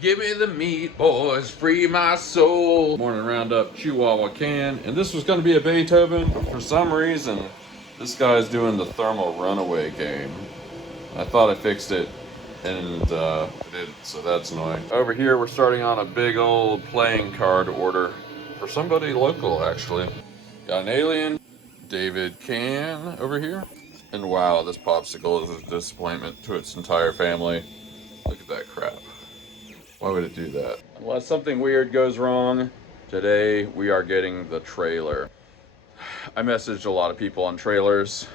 Give me the meat, boys, free my soul. Morning roundup, Chihuahua can. And this was gonna be a Beethoven, but for some reason, this guy's doing the thermal runaway game. I thought I fixed it, and it didn't, so that's annoying. Over here, we're starting on a big old playing card order for somebody local, actually. Got an alien, David Can over here. And wow, this popsicle is a disappointment to its entire family. Look at that crap. Why would it do that? Unless something weird goes wrong, today we are getting the trailer. I messaged a lot of people on trailers.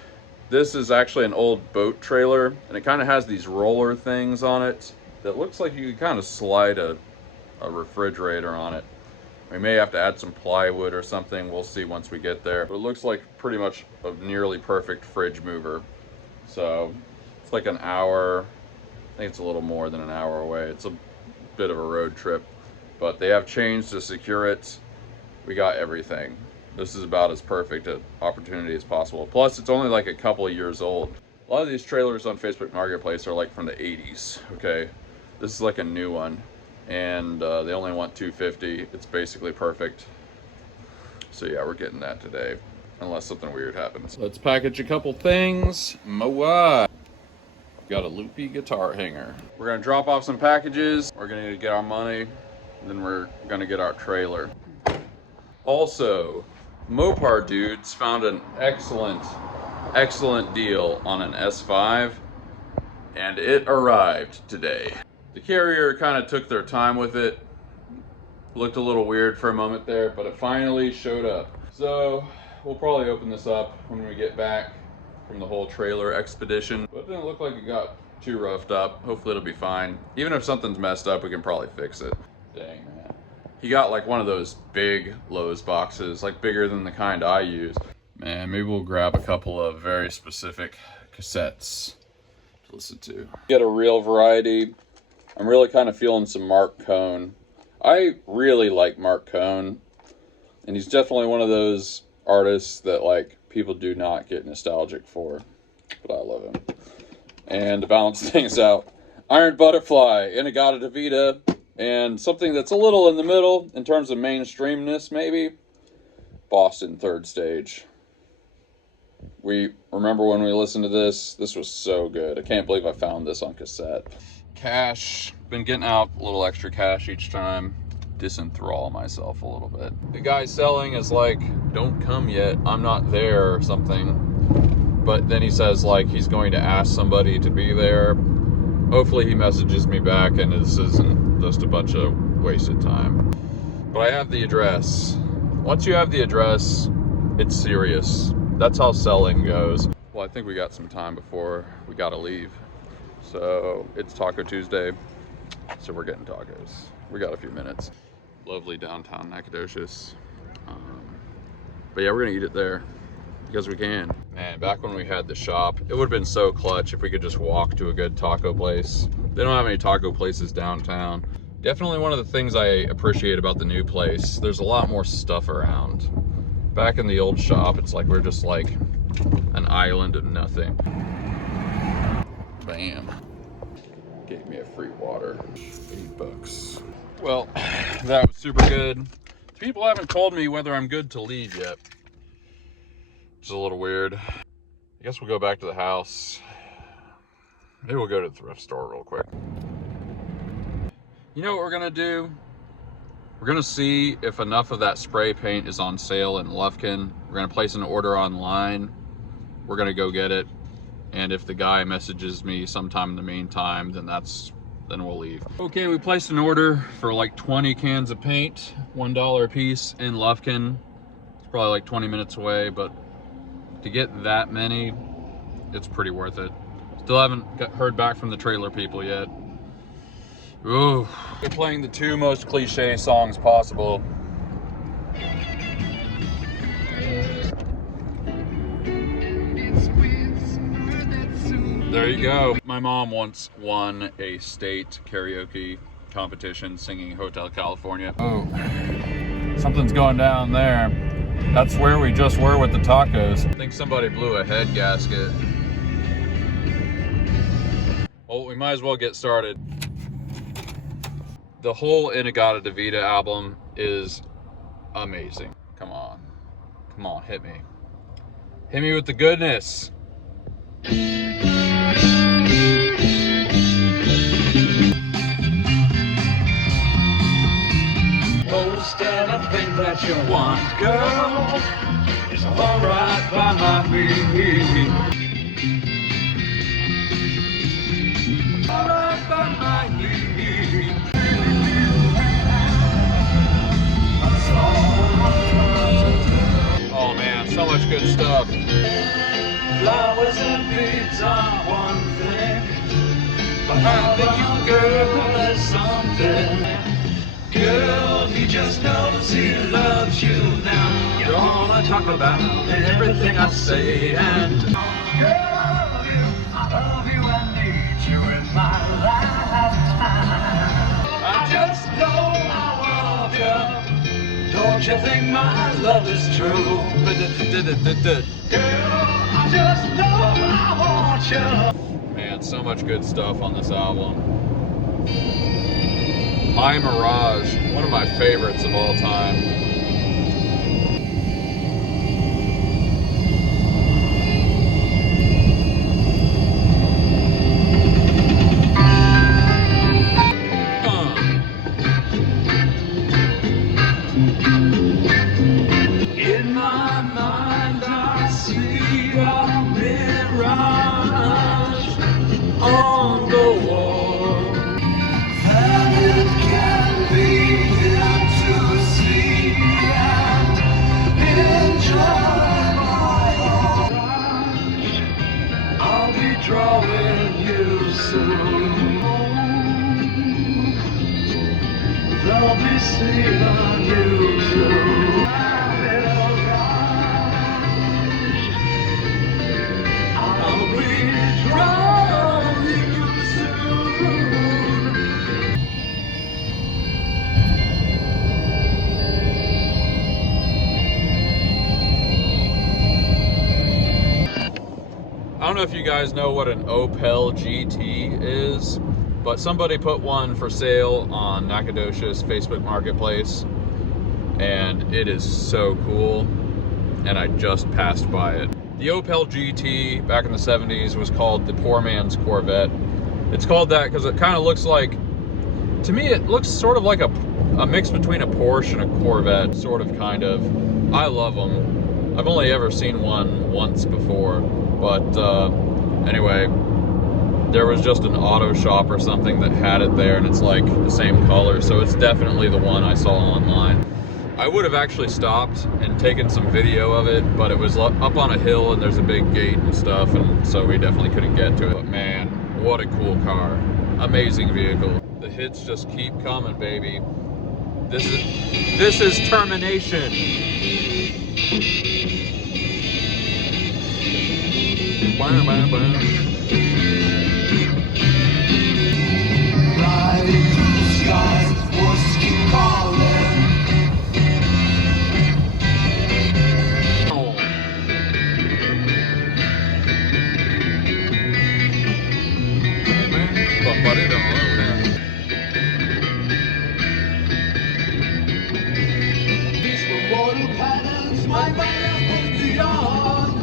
This is actually an old boat trailer, and it kind of has these roller things on it that looks like you could kind of slide a refrigerator on it. We may have to add some plywood or something. We'll see once we get there. But it looks like pretty much a nearly perfect fridge mover. So it's like an hour. I think it's a little more than an hour away. It's a bit of a road trip, but they have chains to secure it. We got everything. This is about as perfect an opportunity as possible. Plus, it's only like a couple of years old. A lot of these trailers on Facebook Marketplace are like from the 80s, okay? This is like a new one, and they only want $250. It's basically perfect. So yeah, we're getting that today, unless something weird happens. Let's package a couple things. Moa. Got a loopy guitar hanger. We're gonna drop off some packages. We're gonna need to get our money. And then we're gonna get our trailer. Also, Mopar dudes found an excellent deal on an S5, and it arrived today. The carrier kind of took their time with it. Looked a little weird for a moment there, but it finally showed up. So we'll probably open this up when we get back from the whole trailer expedition. But it didn't look like it got too roughed up. Hopefully it'll be fine. Even if something's messed up, we can probably fix it. Dang, man. He got like one of those big Lowe's boxes, like bigger than the kind I use. Man, maybe we'll grab a couple of very specific cassettes to listen to. Get a real variety. I'm really kind of feeling some Mark Cohn. I really like Mark Cohn, and he's definitely one of those artists that like people do not get nostalgic for, but I love him. And to balance things out, Iron Butterfly, In-A-Gadda-Da-Vida, and something that's a little in the middle in terms of mainstreamness, maybe, Boston Third Stage. We remember when we listened to this was so good. I can't believe I found this on cassette. Cash, been getting out a little extra cash each time. Disenthrall myself a little bit. The guy selling is like, don't come yet, I'm not there, or something. But then he says like he's going to ask somebody to be there. Hopefully he messages me back and this isn't just a bunch of wasted time. But I have the address. Once you have the address, it's serious. That's how selling goes. Well, I think we got some time before we gotta leave. So it's Taco Tuesday, so we're getting tacos. We got a few minutes. Lovely downtown Nacogdoches. But yeah, we're gonna eat it there because we can. Man, back when we had the shop, it would have been so clutch if we could just walk to a good taco place. They don't have any taco places downtown. Definitely one of the things I appreciate about the new place, there's a lot more stuff around. Back in the old shop, it's like we're just like an island of nothing. Bam. Gave me a free water. $8. Well, that was super good. People haven't told me whether I'm good to leave yet. Which is a little weird. I guess we'll go back to the house. Maybe we'll go to the thrift store real quick. You know what we're gonna do? We're gonna see if enough of that spray paint is on sale in Lufkin. We're gonna place an order online. We're gonna go get it. And if the guy messages me sometime in the meantime, then we'll leave. Okay, we placed an order for like 20 cans of paint, $1 a piece in Lufkin. It's probably like 20 minutes away, but to get that many, it's pretty worth it. Still haven't heard back from the trailer people yet. Ooh, they're playing the two most cliche songs possible. There you go. My mom once won a state karaoke competition singing Hotel California. Oh, something's going down there. That's where we just were with the tacos. I think somebody blew a head gasket. Well, we might as well get started. The whole In-A-Gadda-Da-Vida album is amazing. Come on. Come on, hit me. Hit me with the goodness. Most anything that you want, girl, is all right by my feet. All right by my feet. Oh man, so much good stuff. Flowers and beads are one thing, but having you, girl, is something. Girl, he just knows he loves you now. You're all I talk about and everything I say. And girl, I love you and need you in my lifetime. I just know I love you. Don't you think my love is true? Girl, I just know I want you. Man, so much good stuff on this album. My Mirage, one of my favorites of all time. In my mind I see a mirage on the wall. Drawing you soon. They'll be seeing you soon. I'll be drawing you soon. I don't know if you guys know what an Opel GT is, but somebody put one for sale on Nacogdoches Facebook Marketplace, and it is so cool, and I just passed by it. The Opel GT back in the 70s was called the poor man's Corvette. It's called that because it kind of looks like, to me it looks sort of like a mix between a Porsche and a Corvette, sort of, kind of. I love them. I've only ever seen one once before. But anyway, there was just an auto shop or something that had it there, and it's like the same color, so it's definitely the one I saw online. I would have actually stopped and taken some video of it, but it was up on a hill and there's a big gate and stuff, and so we definitely couldn't get to it. But man, what a cool car. Amazing vehicle. The hits just keep coming, baby. This is termination. Bam, bam, bam. Riding through the skies, voices keep calling. Oh. These were mortal patterns, my life was beyond.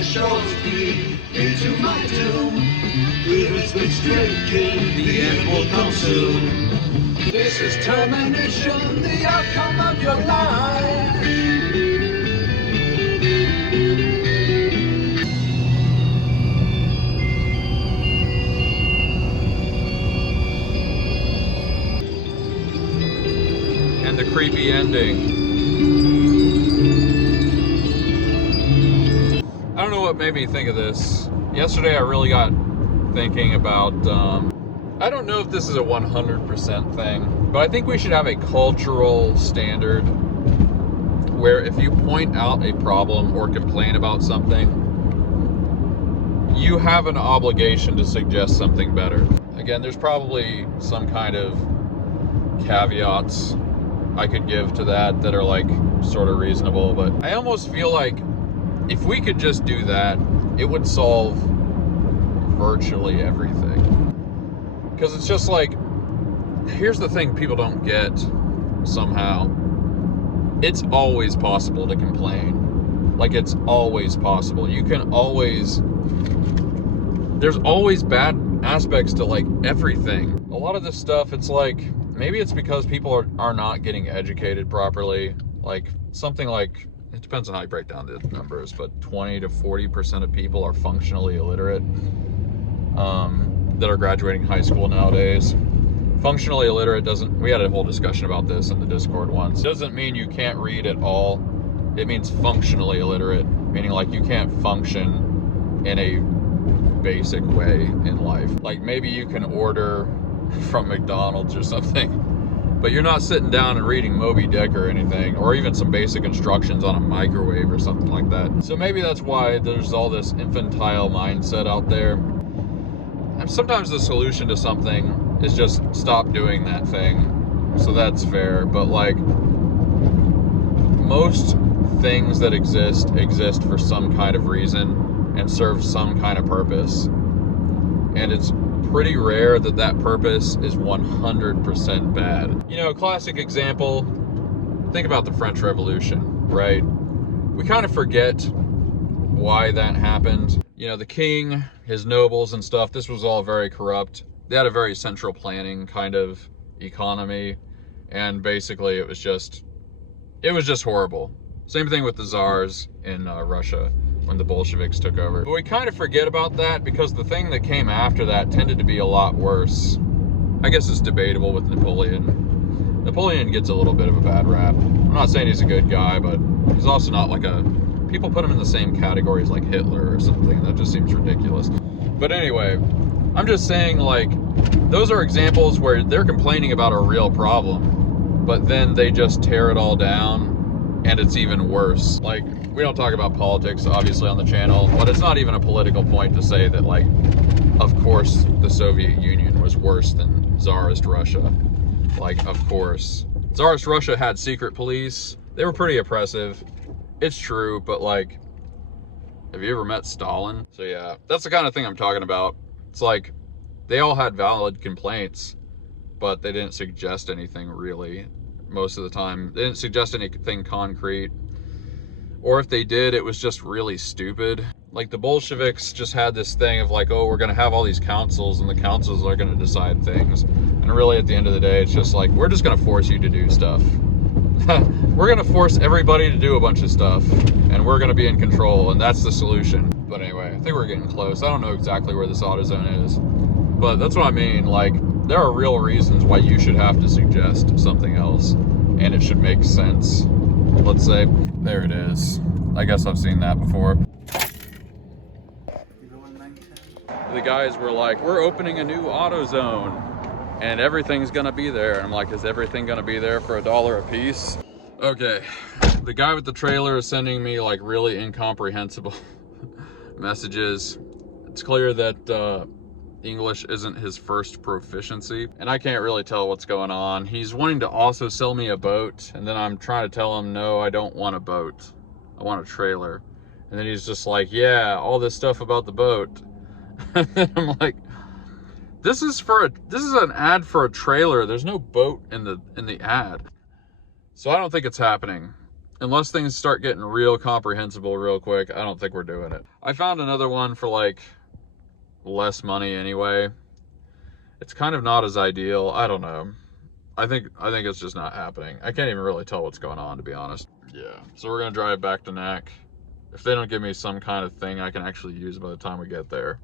Shows me into my doom. Clear as which drinking, the end will come soon. This is termination, the outcome of your life. And the creepy ending. I don't know what made me think of this. Yesterday I really got thinking about, I don't know if this is a 100% thing, but I think we should have a cultural standard where if you point out a problem or complain about something, you have an obligation to suggest something better. Again, there's probably some kind of caveats I could give to that are like sort of reasonable, but I almost feel like if we could just do that, it would solve virtually everything. Because it's just like, here's the thing people don't get somehow. It's always possible to complain. Like, it's always possible. You can always, there's always bad aspects to like everything. A lot of this stuff, it's like, maybe it's because people are not getting educated properly. Like something like, it depends on how you break down the numbers, but 20 to 40% of people are functionally illiterate that are graduating high school nowadays. Functionally illiterate doesn't, we had a whole discussion about this in the Discord once. It doesn't mean you can't read at all. It means functionally illiterate, meaning like you can't function in a basic way in life. Like maybe you can order from McDonald's or something, but you're not sitting down and reading Moby Dick or anything, or even some basic instructions on a microwave or something like that. So maybe that's why there's all this infantile mindset out there. And sometimes the solution to something is just stop doing that thing. So that's fair, but like most things that exist for some kind of reason and serve some kind of purpose. And it's pretty rare that that purpose is 100% bad. You know, a classic example, think about the French Revolution, right? We kind of forget why that happened. You know, the king, his nobles and stuff, this was all very corrupt. They had a very central planning kind of economy, and basically it was just horrible. Same thing with the czars in Russia when the Bolsheviks took over. But we kind of forget about that because the thing that came after that tended to be a lot worse. I guess it's debatable with Napoleon. Napoleon gets a little bit of a bad rap. I'm not saying he's a good guy, but he's also not like a, people put him in the same category as like Hitler or something. That just seems ridiculous. But anyway, I'm just saying, like, those are examples where they're complaining about a real problem, but then they just tear it all down and it's even worse. Like, we don't talk about politics obviously on the channel, but it's not even a political point to say that, like, of course the Soviet Union was worse than Tsarist Russia. Like, of course. Tsarist Russia had secret police. They were pretty oppressive. It's true, but like, have you ever met Stalin? So yeah, that's the kind of thing I'm talking about. It's like, they all had valid complaints, but they didn't suggest anything really most of the time. They didn't suggest anything concrete. Or if they did, it was just really stupid. Like the Bolsheviks just had this thing of like, oh, we're gonna have all these councils and the councils are gonna decide things. And really at the end of the day, it's just like, we're just gonna force you to do stuff. We're gonna force everybody to do a bunch of stuff and we're gonna be in control, and that's the solution. But anyway, I think we're getting close. I don't know exactly where this AutoZone is, but that's what I mean. Like, there are real reasons why you should have to suggest something else and it should make sense. Let's say, there it is. I guess I've seen that before. The guys were like, we're opening a new AutoZone and everything's gonna be there. And I'm like, is everything gonna be there for $1 a piece? Okay, the guy with the trailer is sending me like really incomprehensible messages. It's clear that English isn't his first proficiency, and I can't really tell what's going on. He's wanting to also sell me a boat, and then I'm trying to tell him, no, I don't want a boat. I want a trailer. And then he's just like, yeah, all this stuff about the boat. And then I'm like, this is an ad for a trailer. There's no boat in the ad. So I don't think it's happening. Unless things start getting real comprehensible real quick, I don't think we're doing it. I found another one for like less money anyway. It's kind of not as ideal. I don't know. I think it's just not happening. I can't even really tell what's going on, to be honest. Yeah, so we're gonna drive back to Knack. If they don't give me some kind of thing I can actually use by the time we get there,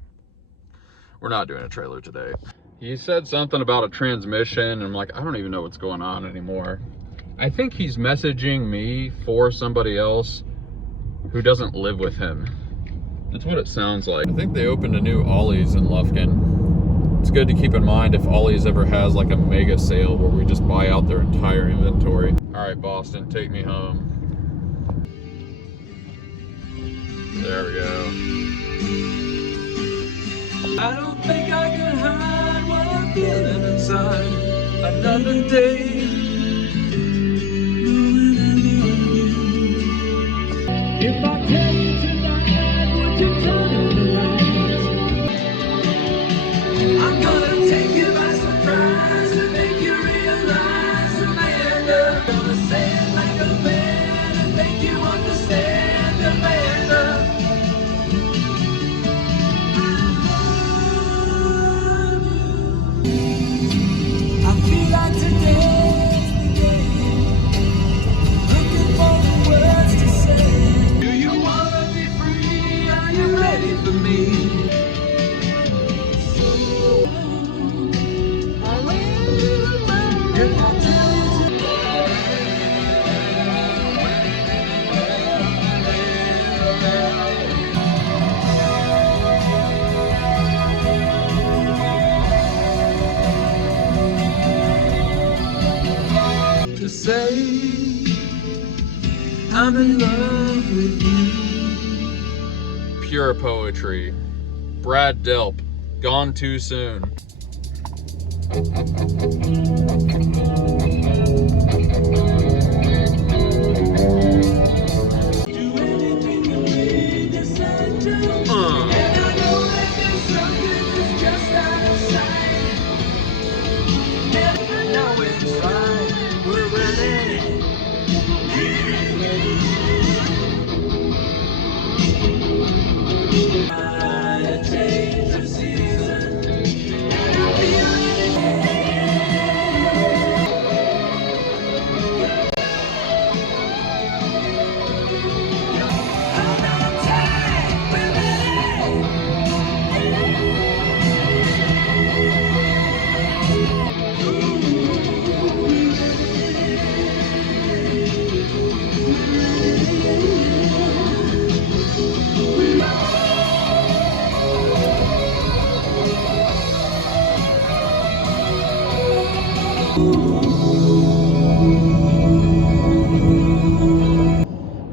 we're not doing a trailer today. He said something about a transmission, and I'm like, I don't even know what's going on anymore. I think he's messaging me for somebody else who doesn't live with him. That's what it sounds like. I think they opened a new Ollie's in Lufkin. It's good to keep in mind if Ollie's ever has like a mega sale where we just buy out their entire inventory. All right, Boston, take me home. There we go. I don't think I can hide what I'm feeling inside. Another day. If I tell you tonight, would you turn around? I'm gonna take you by surprise and make you realize, Amanda. I'm gonna say it like a man and make you understand, Amanda. I feel like today's the day, looking for the words to say. Do you wanna be free? Are you ready for me? To say I'm in love with you. Pure poetry. Brad Delp, gone too soon.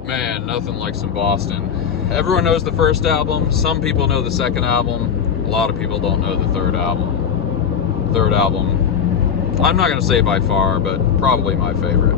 Man, nothing like some Boston. Everyone knows the first album. Some people know the second album. A lot of people don't know the third album. Third album, I'm not gonna say by far, but probably my favorite.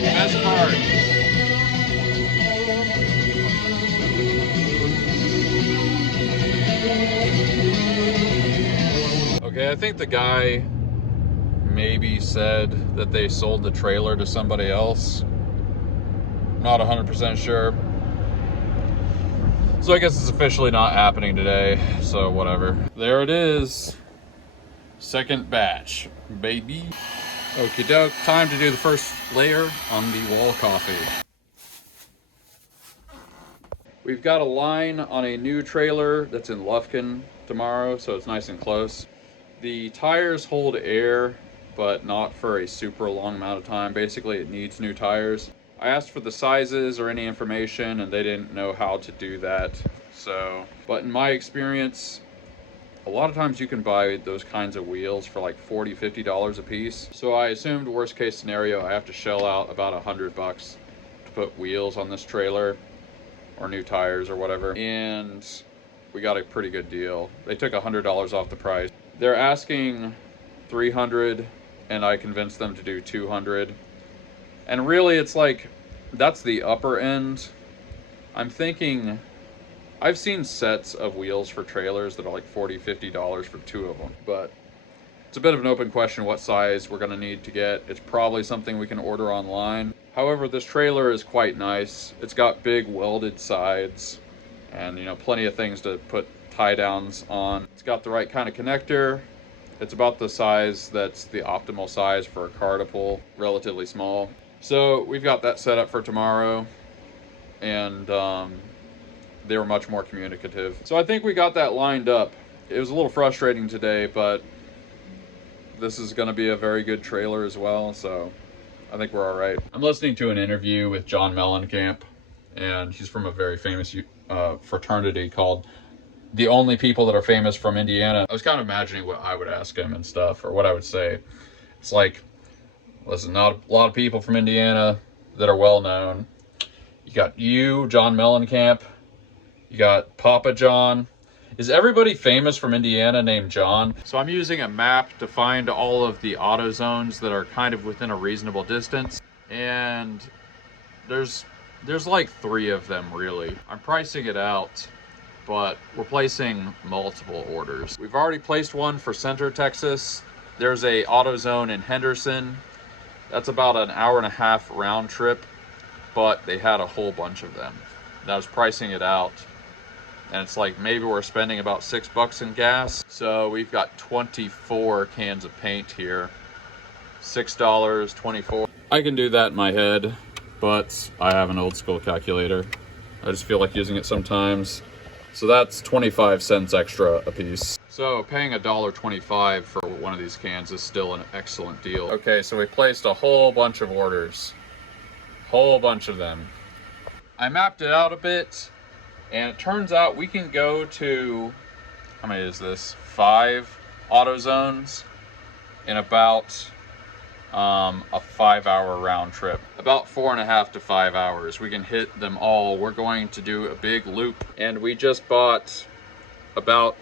Best part. Okay, I think the guy maybe said that they sold the trailer to somebody else. Not 100% sure. So I guess it's officially not happening today, so whatever. There it is. Second batch, baby. Okie doke, time to do the first layer on the wall coffee. We've got a line on a new trailer that's in Lufkin tomorrow, so it's nice and close. The tires hold air, but not for a super long amount of time. Basically, it needs new tires. I asked for the sizes or any information, and they didn't know how to do that. So, but in my experience, a lot of times you can buy those kinds of wheels for like $40, $50 a piece. So I assumed worst case scenario, I have to shell out about $100 to put wheels on this trailer or new tires or whatever. And we got a pretty good deal. They took $100 off the price. They're asking $300 and I convinced them to do $200. And really it's like, that's the upper end. I'm thinking, I've seen sets of wheels for trailers that are like $40, $50 for two of them, but it's a bit of an open question what size we're gonna need to get. It's probably something we can order online. However, this trailer is quite nice. It's got big welded sides and, you know, plenty of things to put tie downs on. It's got the right kind of connector. It's about the size that's the optimal size for a car to pull, relatively small. So we've got that set up for tomorrow, and they were much more communicative. So I think we got that lined up. it was a little frustrating today, but this is going to be a very good trailer as well, so I think we're all right. I'm listening to an interview with John Mellencamp, and he's from a very famous fraternity called The Only People That Are Famous from Indiana. I was kind of imagining what I would ask him and stuff, or what I would say. It's like, listen, not a lot of people from Indiana that are well known. You got you, John Mellencamp. You got Papa John. Is everybody famous from Indiana named John? So I'm using a map to find all of the auto zones that are kind of within a reasonable distance. And there's like 3 of them really. I'm pricing it out, but we're placing multiple orders. We've already placed one for Center, Texas. There's a auto zone in Henderson. That's about an hour-and-a-half round trip, but they had a whole bunch of them. And I was pricing it out, and it's like maybe we're spending about $6 in gas. So we've got 24 cans of paint here. $6, 24. I can do that in my head, but I have an old school calculator. I just feel like using it sometimes. So that's 25 cents extra a piece. So paying $1.25 for one of these cans is still an excellent deal. Okay, so we placed a whole bunch of orders. Whole bunch of them. I mapped it out a bit, and it turns out we can go to, how many is this? 5 auto zones in about a 5-hour round trip. About 4.5 to 5 hours. We can hit them all. We're going to do a big loop, and we just bought about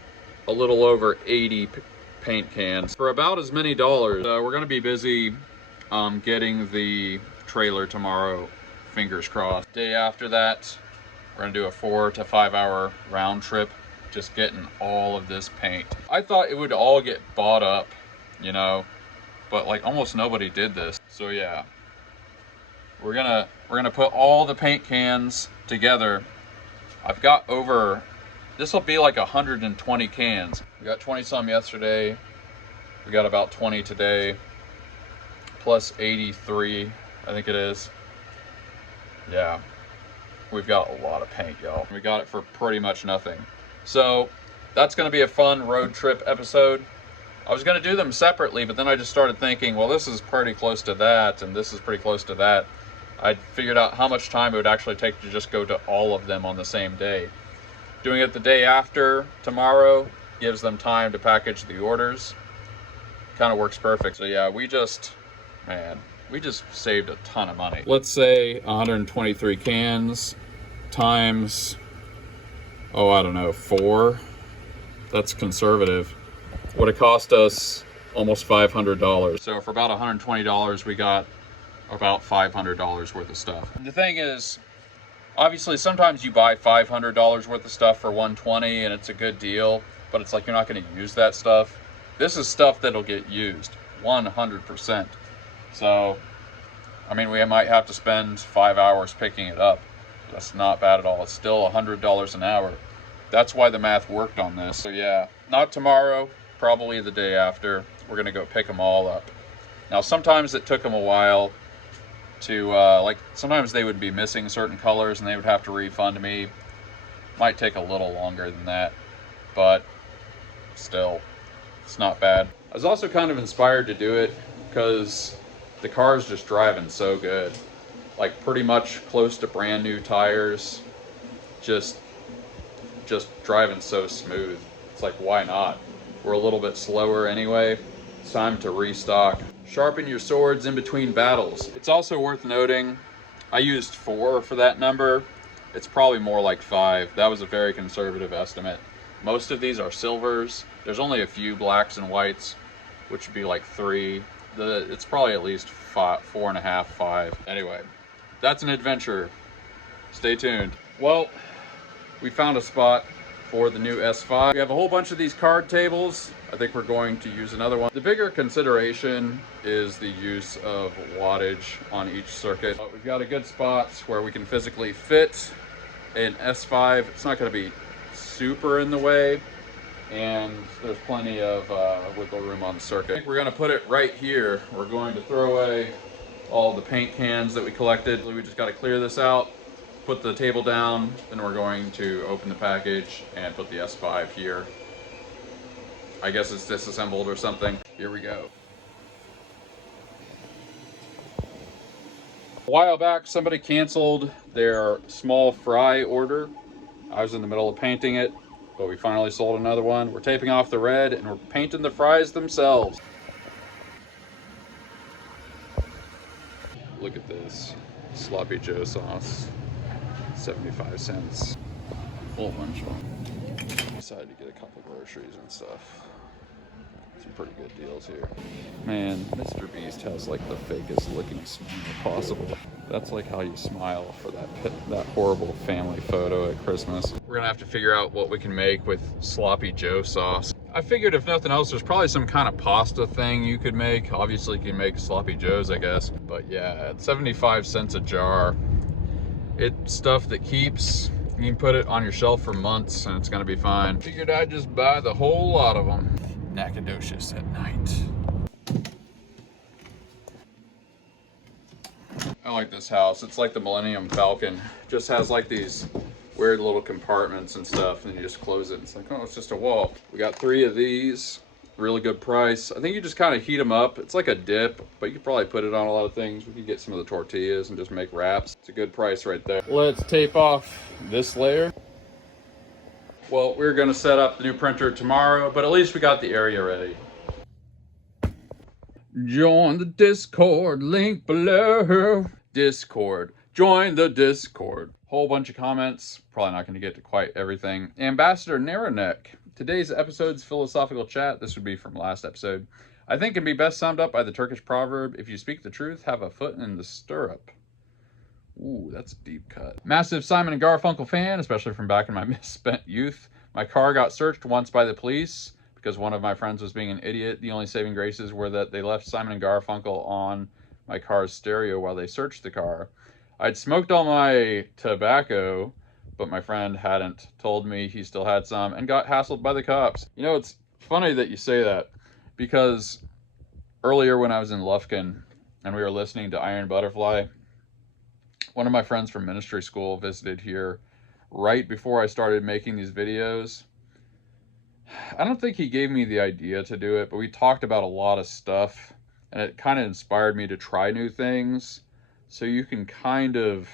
a little over 80 paint cans for about as many dollars. We're gonna be busy getting the trailer tomorrow, fingers crossed. Day after that, we're gonna do a 4 to 5 hour round trip, just getting all of this paint. I thought it would all get bought up, you know, but like almost nobody did this. So yeah, we're gonna put all the paint cans together. I've got over, this will be like 120 cans. We got 20 some yesterday. We got about 20 today, plus 83, I think it is. Yeah, we've got a lot of paint, y'all. We got it for pretty much nothing. So that's gonna be a fun road trip episode. I was gonna do them separately, but then I just started thinking, well, this is pretty close to that, and this is pretty close to that. I figured out how much time it would actually take to just go to all of them on the same day. Doing it the day after tomorrow gives them time to package the orders. Kind of works perfect. So yeah, we just saved a ton of money. Let's say 123 cans times, oh, I don't know, 4. That's conservative. Would have cost us almost $500. So for about $120, we got about $500 worth of stuff. The thing is, obviously, sometimes you buy $500 worth of stuff for $120 and it's a good deal, but it's like you're not going to use that stuff. This is stuff that'll get used 100%. So, I mean, we might have to spend 5 hours picking it up. That's not bad at all. It's still $100 an hour. That's why the math worked on this. So yeah, not tomorrow, probably the day after. We're going to go pick them all up. Now, sometimes it took them a while to like sometimes they would be missing certain colors and they would have to refund me. Might take a little longer than that, but still, it's not bad. I was also kind of inspired to do it because the car's just driving so good, like pretty much close to brand new tires, just driving so smooth. It's like, why not? We're a little bit slower anyway. It's time to restock. Sharpen your swords in between battles. It's also worth noting, I used 4 for that number. It's probably more like 5. That was a very conservative estimate. Most of these are silvers. There's only a few blacks and whites, which would be like 3. It's probably at least 4.5, 5. Anyway, that's an adventure. Stay tuned. Well, we found a spot for the new S5. We have a whole bunch of these card tables. I think we're going to use another one. The bigger consideration is the use of wattage on each circuit. We've got a good spot where we can physically fit an S5. It's not going to be super in the way, and there's plenty of wiggle room on the circuit. I think we're going to put it right here. We're going to throw away all the paint cans that we collected. We just got to clear this out, put the table down, then we're going to open the package and put the S5 here. I guess it's disassembled or something. Here we go. A while back, somebody canceled their small fry order. I was in the middle of painting it, but we finally sold another one. We're taping off the red and we're painting the fries themselves. Look at this. Sloppy Joe sauce. 75 cents. Full bunch of them. Decided to get a couple groceries and stuff. Some pretty good deals here. Man, Mr. Beast has like the fakest looking smile possible. That's like how you smile for that horrible family photo at Christmas. We're gonna have to figure out what we can make with Sloppy Joe sauce. I figured if nothing else, there's probably some kind of pasta thing you could make. Obviously you can make Sloppy Joes, I guess. But yeah, at 75 cents a jar. It's stuff that keeps. You can put it on your shelf for months and it's gonna be fine. Figured I'd just buy the whole lot of them. Nacogdoches at night. I like this house. It's like the Millennium Falcon. Just has like these weird little compartments and stuff, and you just close it. It's like, oh, it's just a wall. We got 3 of these. Really good price. I think you just kind of heat them up. It's like a dip, but you could probably put it on a lot of things. We could get some of the tortillas and just make wraps. It's a good price right there. Let's tape off this layer. Well, we're gonna set up the new printer tomorrow, but at least we got the area ready. Join the Discord, link below. Discord, join the Discord. Whole bunch of comments, probably not gonna get to quite everything. Ambassador Naranek, today's episode's philosophical chat, this would be from last episode, I think can be best summed up by the Turkish proverb, if you speak the truth, have a foot in the stirrup. Ooh, that's a deep cut. Massive Simon and Garfunkel fan, especially from back in my misspent youth. My car got searched once by the police because one of my friends was being an idiot. The only saving graces were that they left Simon and Garfunkel on my car's stereo while they searched the car. I'd smoked all my tobacco, but my friend hadn't told me he still had some and got hassled by the cops. You know, it's funny that you say that because earlier when I was in Lufkin and we were listening to Iron Butterfly, one of my friends from ministry school visited here right before I started making these videos. I don't think he gave me the idea to do it, but we talked about a lot of stuff and it kind of inspired me to try new things. So you can kind of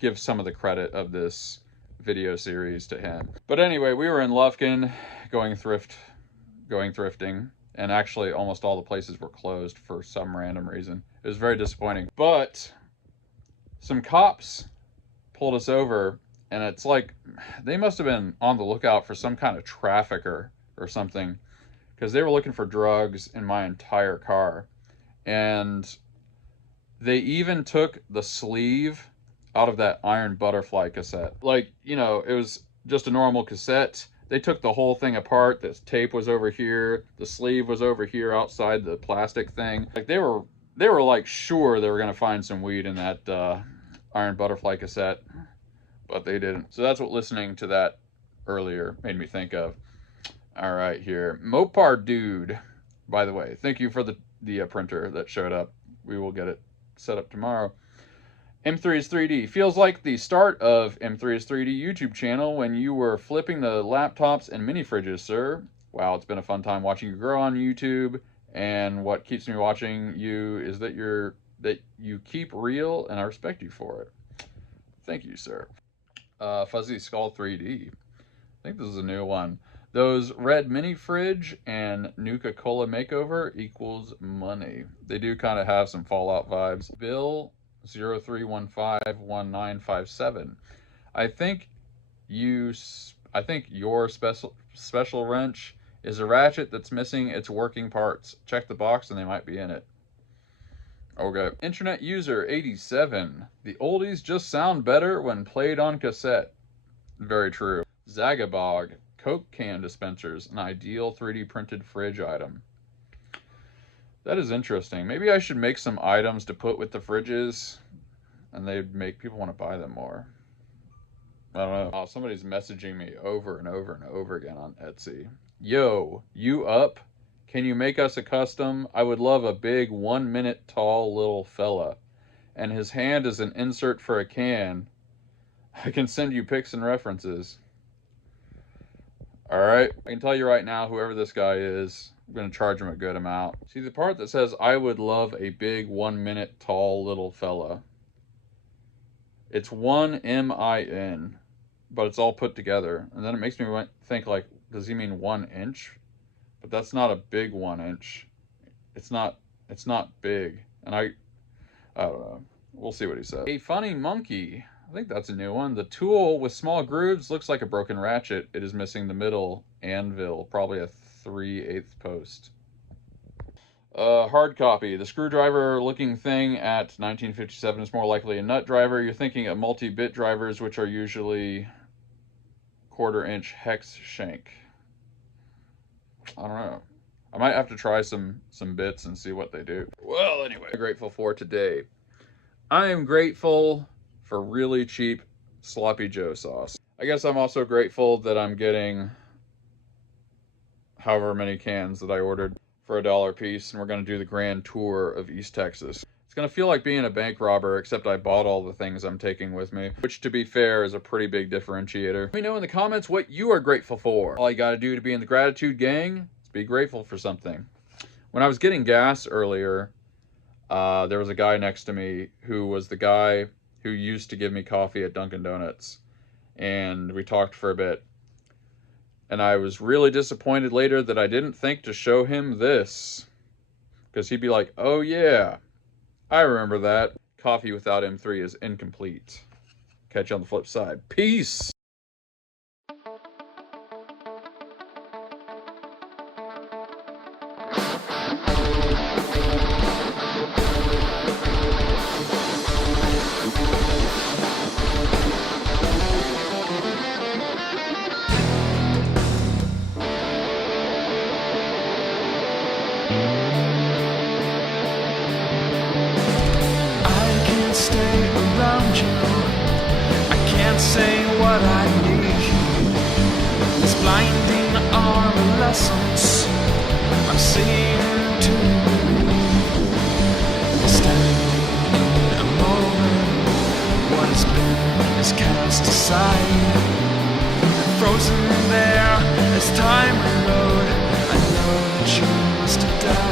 give some of the credit of this video series to him. But anyway, we were in Lufkin going thrifting, and actually almost all the places were closed for some random reason. It was very disappointing. But some cops pulled us over, and it's like they must have been on the lookout for some kind of trafficker or something, because they were looking for drugs in my entire car. And they even took the sleeve out of that Iron Butterfly cassette. Like, you know, it was just a normal cassette. They took the whole thing apart. The tape was over here. The sleeve was over here outside the plastic thing. Like they were like sure they were gonna find some weed in that Iron Butterfly cassette, but they didn't. So that's what listening to that earlier made me think of. All right, here, Mopar Dude. By the way, thank you for the printer that showed up. We will get it set up tomorrow. M3 is 3D. Feels like the start of M3 is 3D YouTube channel when you were flipping the laptops and mini fridges, sir. Wow, it's been a fun time watching you grow on YouTube, and what keeps me watching you is that you keep real, and I respect you for it. Thank you, sir. Fuzzy Skull 3D. I think this is a new one. Those red mini fridge and Nuka-Cola makeover equals money. They do kind of have some Fallout vibes. Bill 03151957. I think your special wrench is a ratchet that's missing its working parts. Check the box and they might be in it. Okay. Internet user 87. The oldies just sound better when played on cassette. Very true. Zagabog. Coke can dispensers, an ideal 3D printed fridge item. That is interesting. Maybe I should make some items to put with the fridges, and they'd make people want to buy them more. I don't know. Oh, somebody's messaging me over and over and over again on Etsy. Yo, you up? Can you make us a custom? I would love a big 1 minute tall little fella. And his hand is an insert for a can. I can send you pics and references. All right, I can tell you right now, whoever this guy is, I'm going to charge him a good amount. See the part that says, I would love a big 1 minute tall little fella. It's 1 MIN, but it's all put together. And then it makes me think, like, does he mean 1 inch? But that's not a big 1 inch. It's not big. And I don't know. We'll see what he says. A funny monkey. I think that's a new one. The tool with small grooves looks like a broken ratchet. It is missing the middle anvil, probably a 3/8 post. Hard copy. The screwdriver looking thing at 1957 is more likely a nut driver. You're thinking of multi-bit drivers, which are usually 1/4 inch hex shank. I don't know. I might have to try some bits and see what they do. Well, anyway, I'm grateful for today. I am grateful for really cheap Sloppy Joe sauce. I guess I'm also grateful that I'm getting however many cans that I ordered for $1 a piece, and we're going to do the grand tour of East Texas. It's going to feel like being a bank robber, except I bought all the things I'm taking with me, which, to be fair, is a pretty big differentiator. Let me know in the comments what you are grateful for. All you got to do to be in the gratitude gang is be grateful for something. When I was getting gas earlier, there was a guy next to me who was the guy who used to give me coffee at Dunkin' Donuts, and we talked for a bit. And I was really disappointed later that I didn't think to show him this, because he'd be like, oh yeah, I remember that. Coffee without M3 is incomplete. Catch you on the flip side. Peace! Stay around you. I can't say what I need. This blinding adolescence I'm seeing to believe. Standing in a moment, what has been is cast aside, frozen there as time rode. I know that you must have died.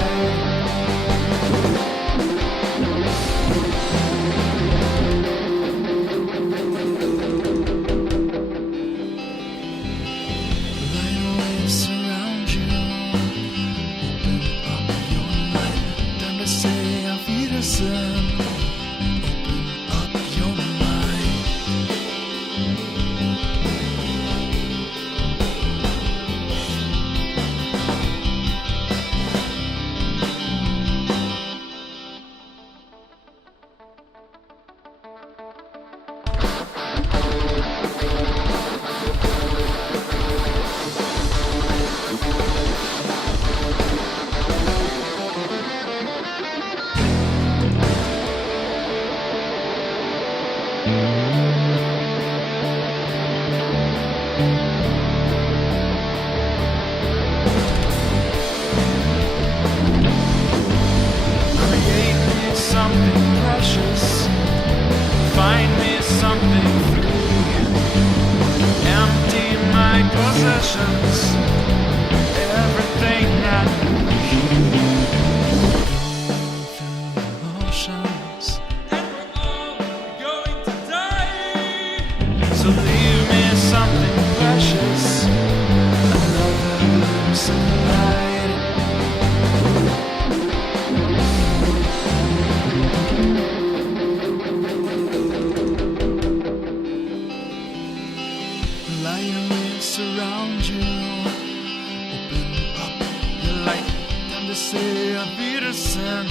Everything I through the oceans, and we're all going to die. So leave me something precious, another glimpse of light. Lions surround you. Open up your light, time to say a Wiedersehen.